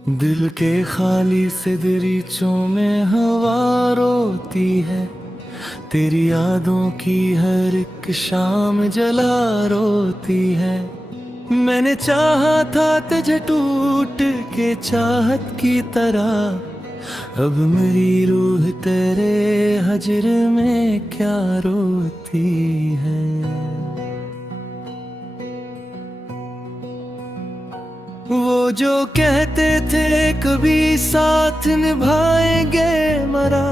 दिल के खाली से दरीचों में हवा रोती है। तेरी यादों की हर एक शाम जला रोती है। मैंने चाहा था तुझे टूट के चाहत की तरह, अब मेरी रूह तेरे हजर में क्या रोती है। वो जो कहते थे कभी साथ निभाएंगे मरा,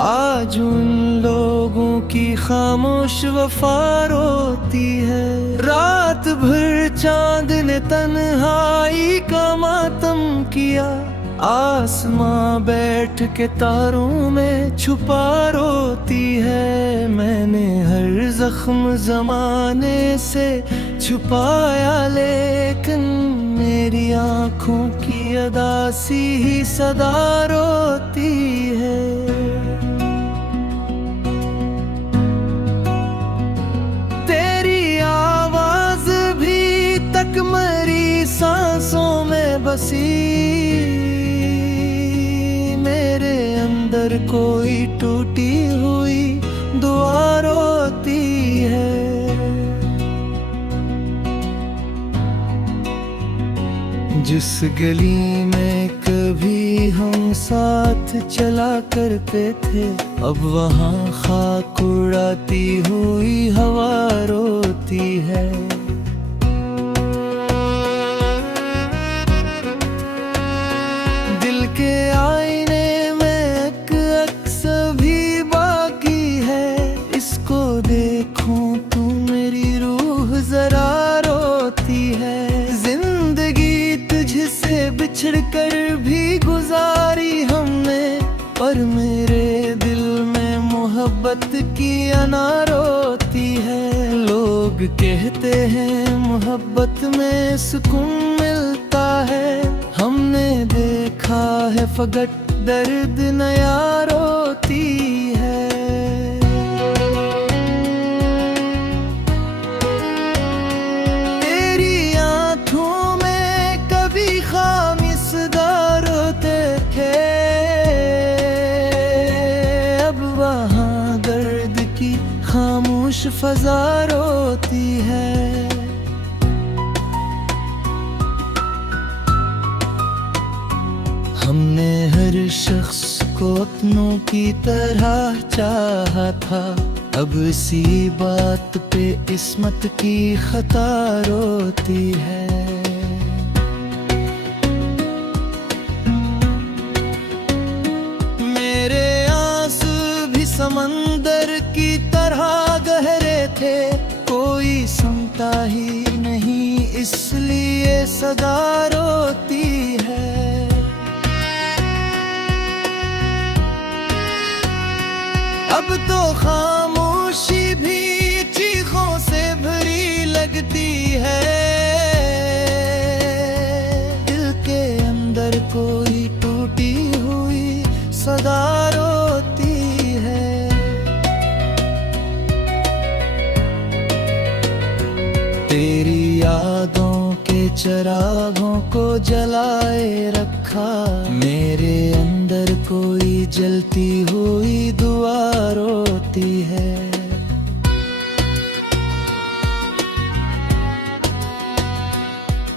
आज उन लोगों की खामोश वफा रोती है। रात भर चांद ने तन्हाई का मातम किया, आसमां बैठ के तारों में छुपा रोती है। मैंने हर जख्म जमाने से छुपाया, लेकिन मेरी आंखों की अदासी ही सदा रोती है। तेरी आवाज भी तक मरी सांसों में बसी, मेरे अंदर कोई टूटी हुई दुआ रोती है। जिस गली में कभी हम साथ चला करते थे, अब वहाँ खाक उड़ाती हुई हवा रोती है। दिल के आईने में एक अक्स भी बाकी है, इसको देखूं तू मेरी रूह जरा रोती है। तुझसे बिछड़ कर भी गुजारी हमने, पर मेरे दिल में मोहब्बत की अनार रोती है। लोग कहते हैं मोहब्बत में सुकून मिलता है, हमने देखा है फकत दर्द नया रोती है। खामोश फजा रोती है। हमने हर शख्स को अपनों की तरह चाहा था, अब इसी बात पे किस्मत की खता रोती है। मेरे आंसू भी समंदर की तरह गहरे थे, कोई सुनता ही नहीं इसलिए सदा रोती है। अब तो खामोशी भी चीखों से भरी लगती है। दिल के अंदर कोई टूटी हुई सदा रोती है। तेरी यादों के चिरागों को जलाए रखा, मेरे अंदर कोई जलती हुई दुआ रोती है।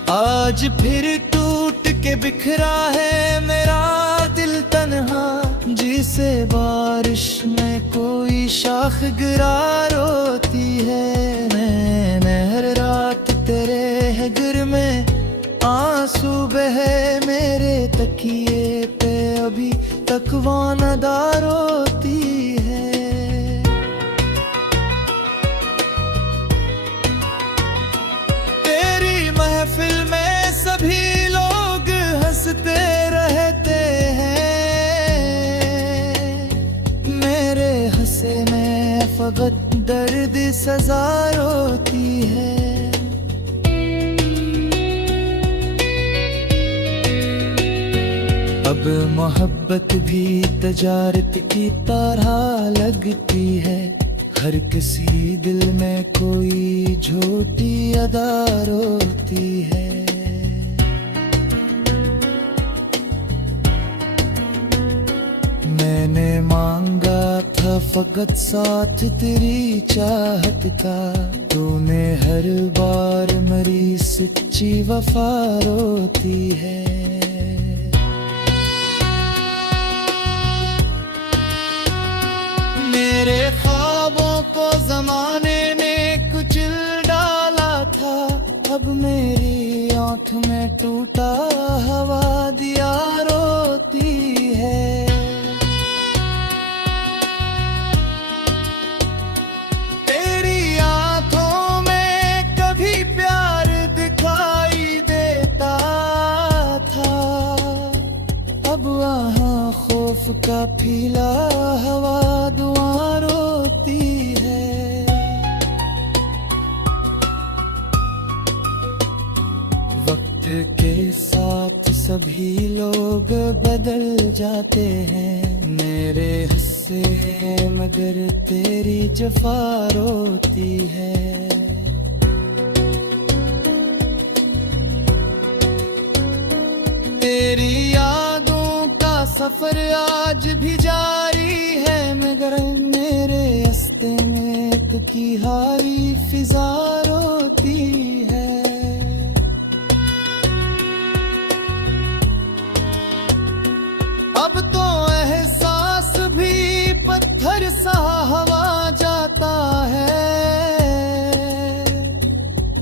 आज फिर टूट के बिखरा है मेरा दिल तन्हा, जिसे बारिश में कोई शाख गिरा रोती है। मैं हर रात तेरे हिजर में आंसू बहे, मेरे तकिए पे अभी तक वो नदा रोती है। तेरी महफिल में सभी लोग हंसते रहते हैं, मेरे हंसे में फकत दर्द सजा रोती है। अब मोहब्बत भी तजारत की तरह लगती है, हर किसी दिल में कोई झूठी अदा रोती है। मैंने मांगा था फकत साथ तेरी चाहत का, तूने हर बार मेरी सच्ची वफा रोती है। मेरे ख्वाबों को जमाने ने कुचल डाला था, अब मेरी आँख में टूटा हवा दिया रोती है। तेरी आँखों में कभी प्यार दिखाई देता था, अब वहाँ खौफ का फीला हवा दुआ रोती है। वक्त के साथ सभी लोग बदल जाते हैं, मेरे हिस्से मगर तेरी जफा रोती है। तेरी यादों का सफर आज भी जारी है, मगर मेरे रास्ते में एक की हारी फिजा रोती है। अब तो एहसास भी पत्थर सा हवा जाता है,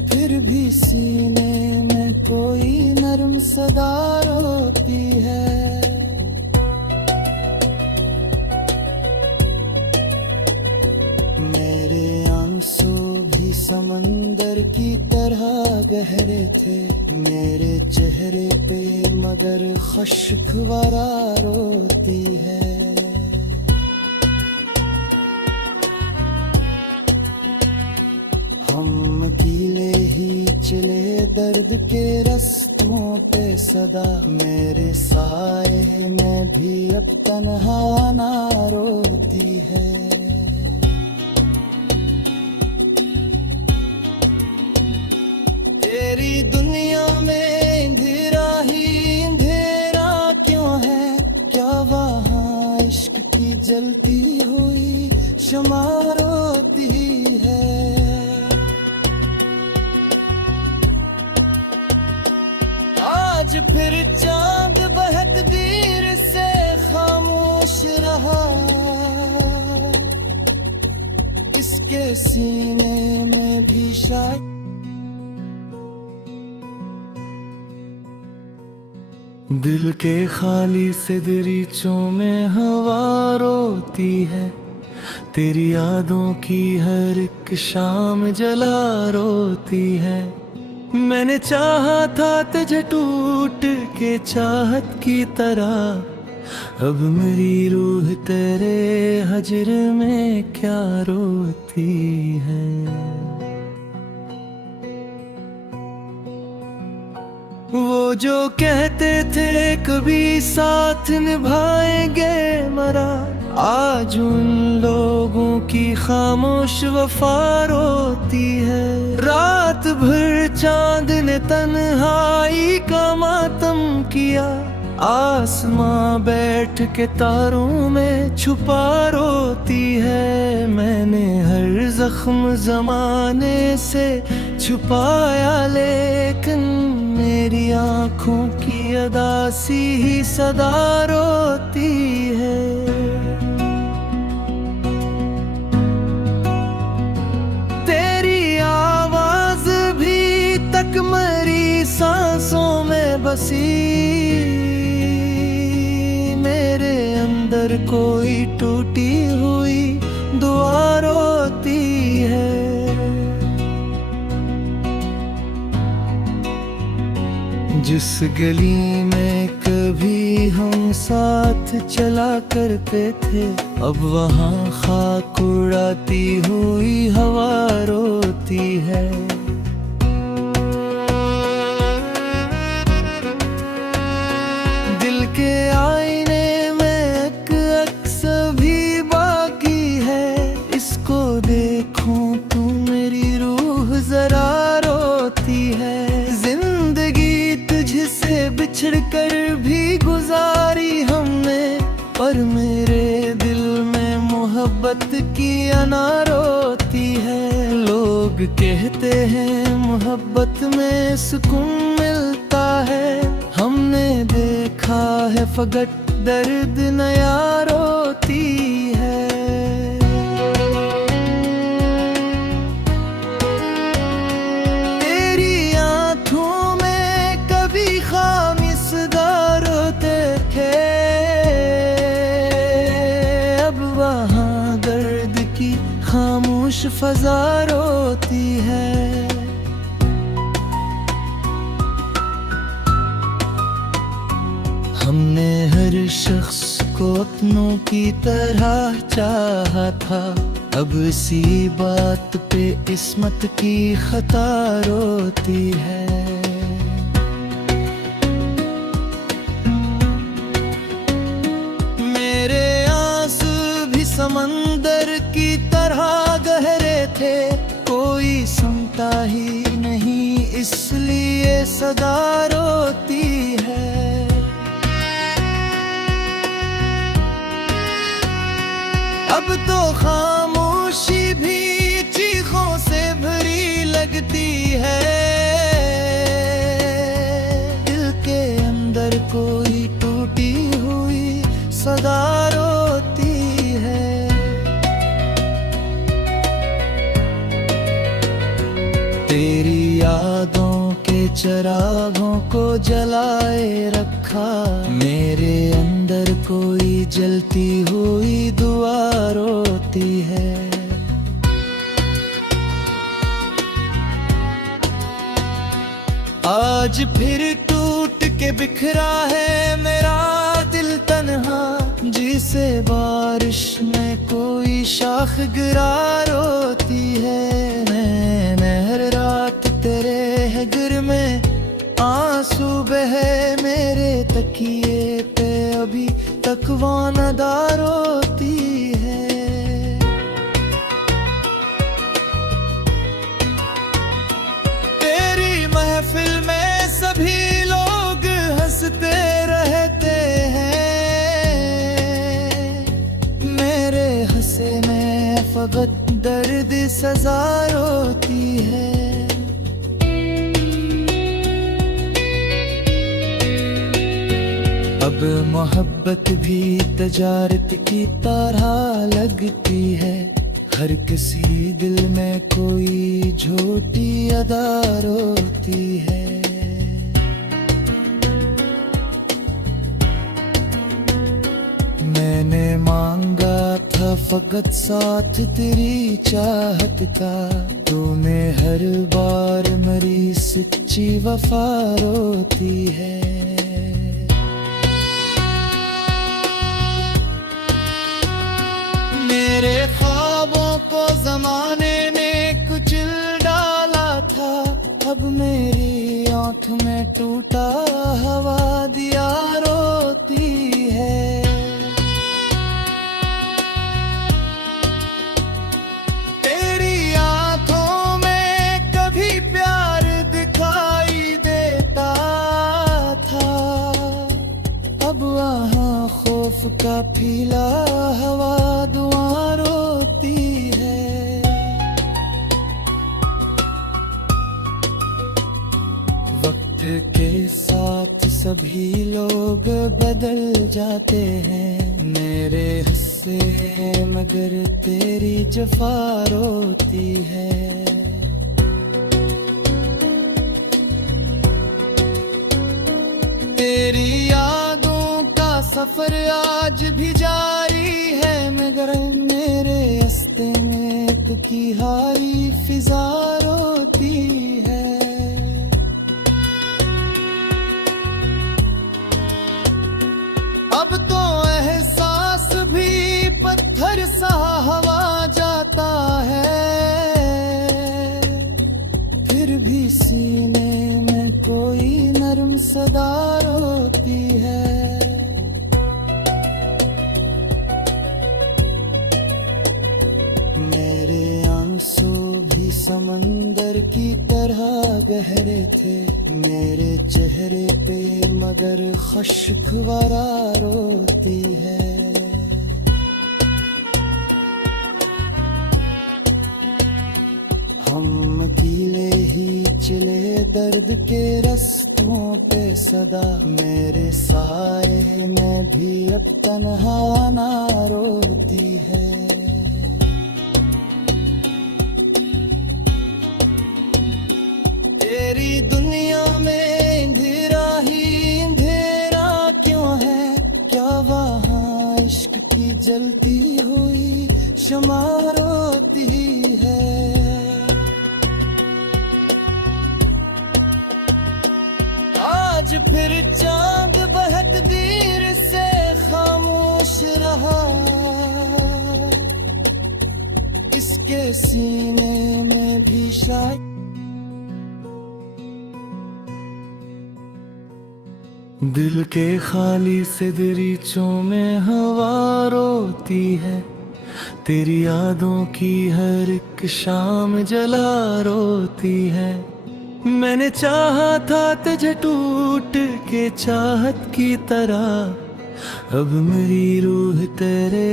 फिर भी सीने में कोई नरम सदा रोती है। मेरे आंसू भी समंदर की तरह गहरे थे, मेरे चेहरे पे मगर खश्क वरा रोती है। हम अकेले ही चले दर्द के रस्तों पे सदा, मेरे साए में भी अब तन्हा ना रोती है। तेरी दुनिया में अंधेरा ही अंधेरा क्यों है, क्या वहाँ इश्क की जलती हुई शमा रोती है। आज फिर चांद बहतगीर से खामोश रहा, इसके सीने में भी शायद दिल के खाली से दरीचों में हवा रोती है, तेरी यादों की हर एक शाम जला रोती है। मैंने चाहा था तुझे टूट के चाहत की तरह, अब मेरी रूह तेरे हजर में क्या रोती है। वो जो कहते थे कभी साथ निभाएंगे मरा, आज उन लोगों की खामोश वफा रोती है। रात भर चांद ने तन्हाई का मातम किया, आसमां बैठ के तारों में छुपा रोती है। मैंने हर जख्म जमाने से छुपाया, लेकिन मेरी आँखों की अदासी ही सदा रोती है। तेरी आवाज भी तक मरी सांसों में बसी, मेरे अंदर कोई टूटी हुई दुआ रोती है। जिस गली में कभी हम साथ चला करते थे, अब वहाँ खाक उड़ाती हुई हवा रोती है। दिल के आईने में एक अक्स भी बाकी है, इसको देखूं तू मेरी रूह जरा रोती है। बिछड़ कर भी गुजारी हमने, पर मेरे मोहब्बत की अना रोती है। लोग कहते हैं मोहब्बत में सुकून मिलता है, हमने देखा है फकत दर्द नया रोती है। तेरी आँखों में कभी खामिसदा रोते थे, अब वहाँ दर्द की खामोश फजा रोती है। हमने हर शख्स को अपनों की तरह चाहा था, अब इसी बात पे किस्मत की खता रोती है। मेरे आंसू भी समंदर की तरह गहरे थे, कोई सुनता ही नहीं इसलिए सदा रोती है। अब तो खामोशी भी चीखों से भरी लगती है, दिल के अंदर कोई टूटी हुई सदा रोती है। तेरी यादों के चिरागों को जलाए रखा, मेरे अंदर कोई जलती हुई दुआ रोती है। आज फिर टूट के बिखरा है मेरा दिल तन्हा, जिसे बारिश में कोई शाख गिरा रोती है। मैं हर रात तेरे हिजर में आंसू बहे मेरे तकिए पे, अभी तक वो नदा रोती है। तेरी महफिल में सभी लोग हंसते रहते हैं, मेरे हंसे में फकत दर्द सजा रोती है। अब मोहब्बत भी तजारत की तरह लगती है, हर किसी दिल में कोई झूठी अदा रोती है। मैंने मांगा था फकत साथ तेरी चाहत का, तूने हर बार मेरी सच्ची वफा रोती है। मेरे ख्वाबों को जमाने ने कुचल डाला था, अब मेरी आँख में टूटा हवा दिया रोती है। तेरी आँखों में कभी प्यार दिखाई देता था, अब वहाँ खौफ का फीला हवा दुआ रोती है। वक्त के साथ सभी लोग बदल जाते हैं, मेरे हिस्से मगर तेरी जफा रोती है। तेरी यादों का सफर आज भी जारी है, मगर मेरे रास्ते में एक की हारी फिजा रोती है। अब तो एहसास भी पत्थर सा हवा जाता है, फिर भी सीने में कोई नर्म सदा रोती है। मेरे आंसू भी समंदर की तरह गहरे थे, मेरे चेहरे पे मगर खुशखबरा रोती है। अकेले ही चले दर्द के रस्तों पे सदा, मेरे साए में भी अब तन्हा ना रोती है। तेरी दुनिया में अंधेरा ही अंधेरा क्यों है, क्या वहाँ इश्क की जलती हुई शमा रोती है। आज फिर चांद बहतगीर से खामोश रहा, इसके सीने में भी शायद दिल के खाली से दरीचों में हवा रोती है। तेरी यादों की हर एक शाम जला रोती है। मैंने चाहा था तुझे टूट के चाहत की तरह, अब मेरी रूह तेरे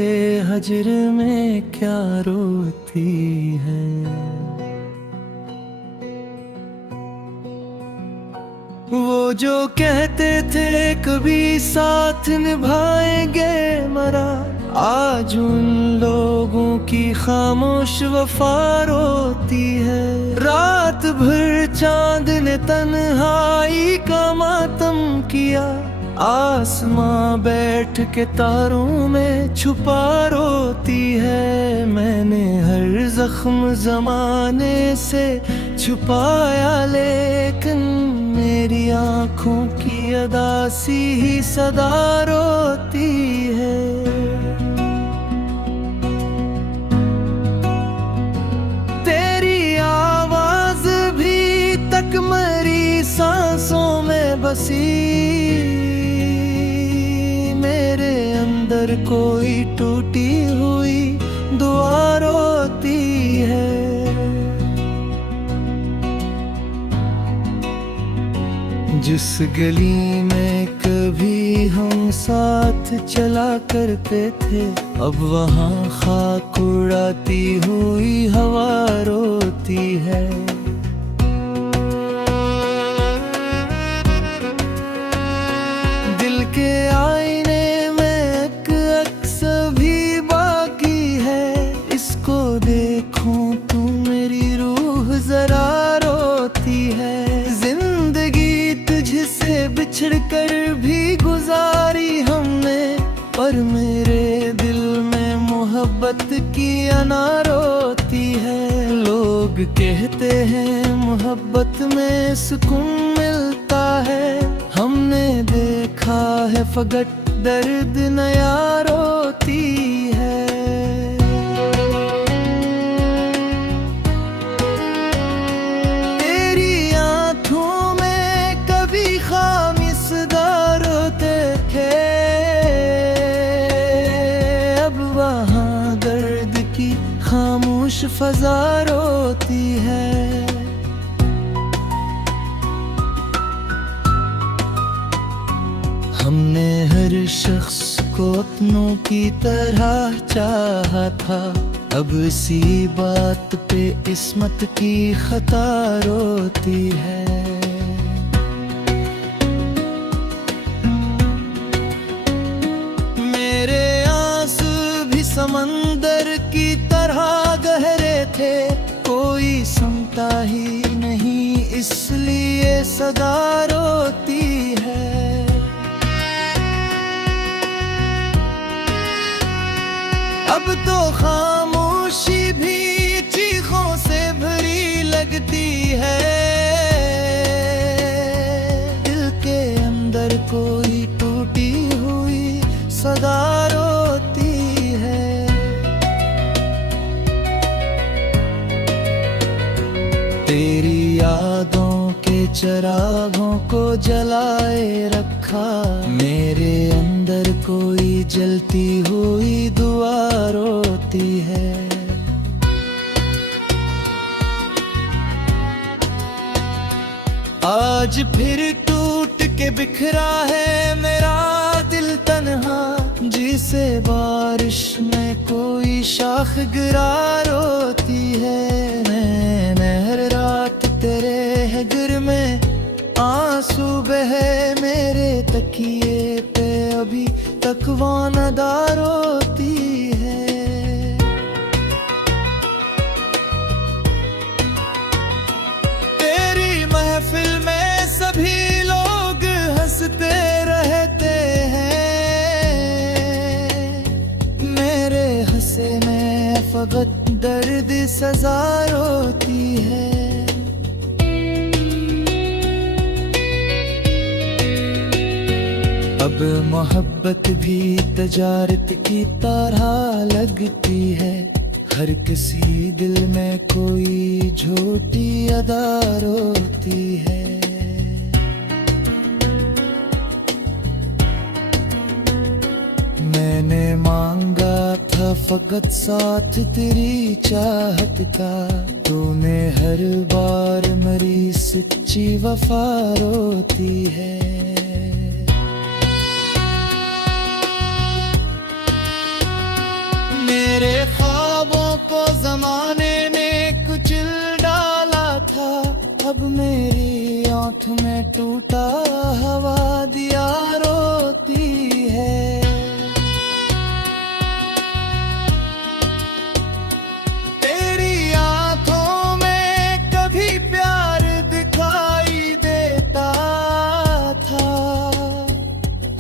हजर में क्या रोती है। वो जो कहते थे कभी साथ निभाएंगे मरा, आज उन लोगों की खामोश वफा रोती है। रात भर चांद ने तन्हाई का मातम किया, आसमां बैठ के तारों में छुपा रोती है। मैंने हर जख्म जमाने से छुपाया, लेकिन मेरी आंखों की अदासी ही सदा रोती है। तेरी आवाज भी तक मरी सांसों में बसी, मेरे अंदर कोई टूटी हुई दुआ रोती है। जिस गली में कभी हम साथ चला करते थे, अब वहाँ खाक उड़ाती हुई हवा रोती है। दिल के आईने में एक अक्स भी बाकी है, इसको देखूं तो मेरी रूह जरा रोती है। तुझसे बिछड़ कर भी गुजारी हमने, पर मेरे दिल में मोहब्बत की अनार रोती है। लोग कहते हैं मोहब्बत में सुकून मिलता है, हमने देखा है फकत दर्द नया रोती है। खामोश फजा रोती है। हमने हर शख्स को अपनों की तरह चाहा था, अब इसी बात पे किस्मत की खता रोती है। मेरे आंसू भी समंदर की तरह गहरे थे, कोई सुनता ही नहीं इसलिए सदा रोती है। अब तो खामोशी भी चीखों से भरी लगती है, दिल के अंदर कोई टूटी हुई सदा रोती है। तेरी यादों के चिरागों को जलाए रखा, मेरे अंदर कोई जलती हुई दुआ रोती है। आज फिर टूट के बिखरा है मेरा दिल तन्हा, जिसे बारिश में कोई शाख गिरा रोती है। मैं नहर रात जिगर में आंसू बहे मेरे तकिए पे, अभी तक वो नदा रोती है। तेरी महफिल में सभी लोग हंसते रहते हैं, मेरे हंसे में फकत दर्द सजा रोती है। अब मोहब्बत भी तजारत की तरह लगती है, हर किसी दिल में कोई झूठी अदा रोती है। मैंने मांगा था फकत साथ तेरी चाहत का, तूने हर बार मेरी सच्ची वफा रोती है। मेरे ख्वाबों को जमाने ने कुचल डाला था, अब मेरी आँख में टूटा हवा दिया रोती है। तेरी आँखों में कभी प्यार दिखाई देता था,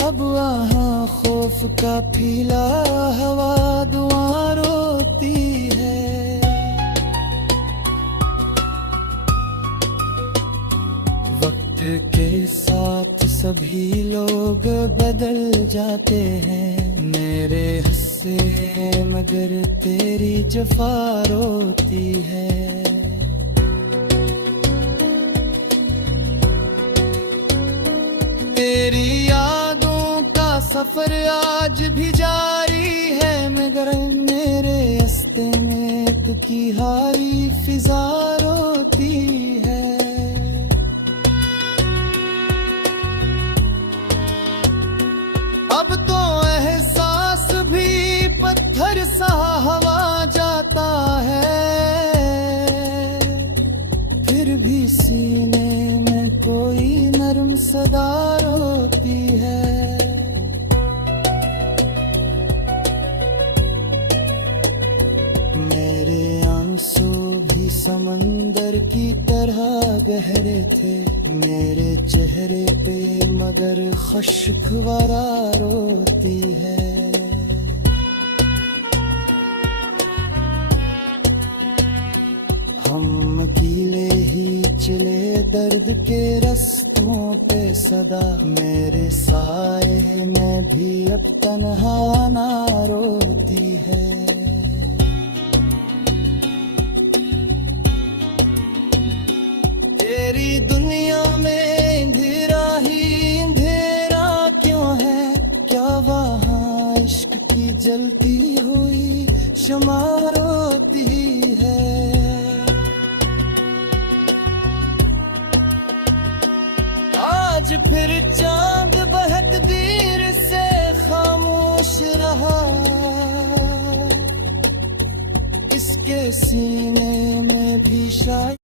अब वहाँ खौफ का फीला हवा दुआ रोती है। वक्त के साथ सभी लोग बदल जाते हैं, मेरे हंसे मगर तेरी जफा रोती है। तेरी यादों का सफर आज भी जारी है, मगर मेरे रास्ते में एक की हारी फिजा रोती है। अब तो एहसास भी पत्थर सा हवा जाता है, फिर भी सीने में कोई नरम सदा रोती है। मेरे आंसू भी समंदर की तरह गहरे थे, मेरे चेहरे पे मगर खुशखबरा रोती है। हम अकेले ही चले दर्द के रस्तों पे सदा, मेरे साए में भी अब तन्हा ना रोती है। तेरी दुनिया में अंधेरा ही अंधेरा क्यों है, क्या वहाँ इश्क की जलती हुई शमा रोती है। आज फिर चांद बहत देर से खामोश रहा, इसके सीने में भी शायद